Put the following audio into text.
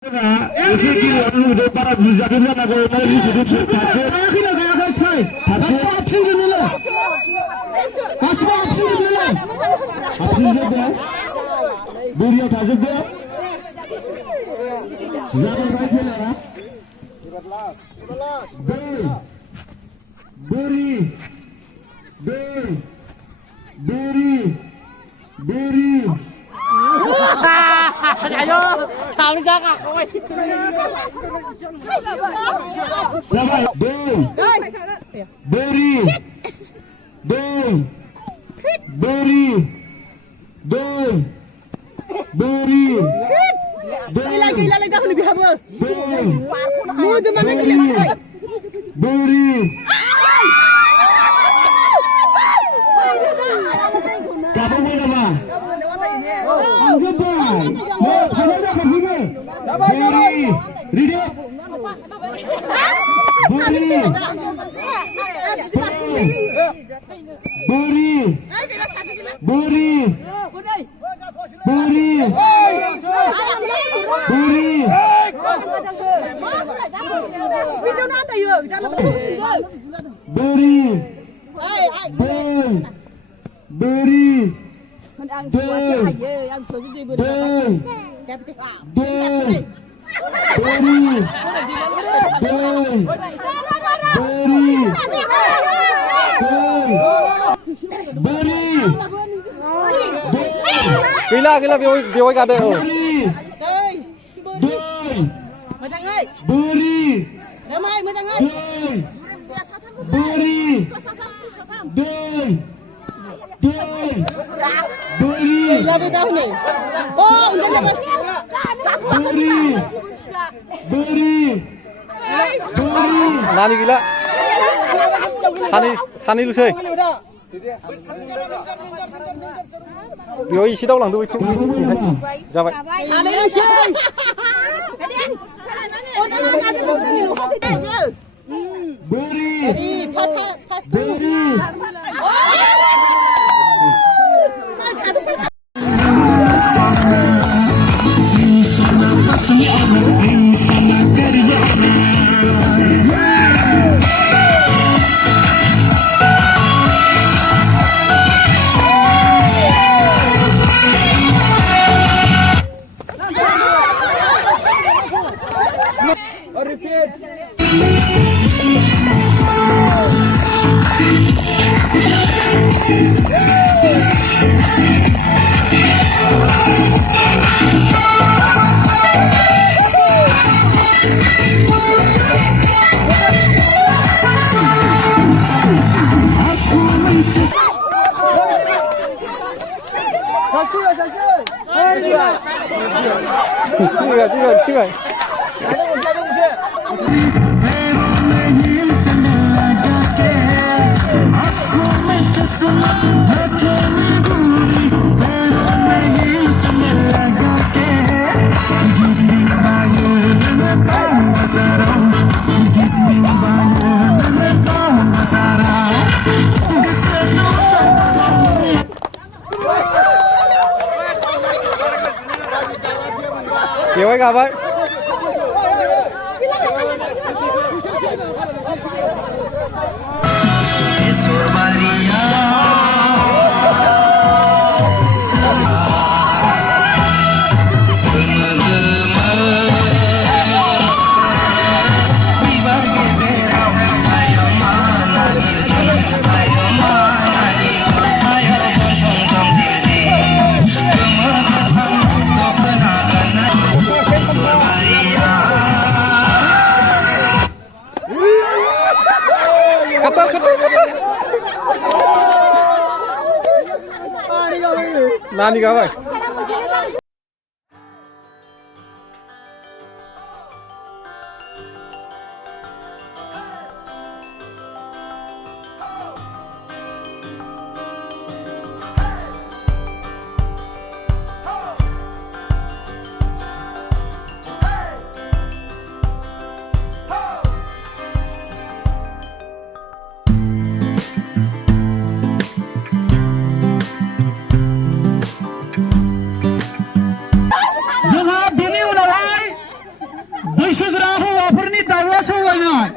एसे गिलियावनो बारा बुजागोन जानांगौ ओमफ्राय रिजुदो थायाखै ना गायाखै गासिबो हाबसिनजोबनोलै गासिबो हाबसिनजोबनोलै हाबसिनजोबदो बोरियाव थाजोबदो जाबाय खेलाया बोरि Ayo, kau ni jangan kau. Sabar, beri, Gila lagi dah ni biar apa? Mu tu mana gila? beri. Kamu mana bang? Anjay, mau thana dah kasih beri, ready? Gila bioi kada oh. Macam ai. Beri. Ramai macam ai. Beri. Lebih dah ni. Oh, jangan lepas. Beri. Nani gila. Sani lu sih. Bioi isi đâu lang tu isi. Jabat. Ada lu sih. Oh, jangan ada orang ni lu hati dia. Beri. Patah. Tiga. Bioi gặp vậy. Nani gặp vậy. बैसोग्रा हौवाफोरनि दाउआ सौलायनाय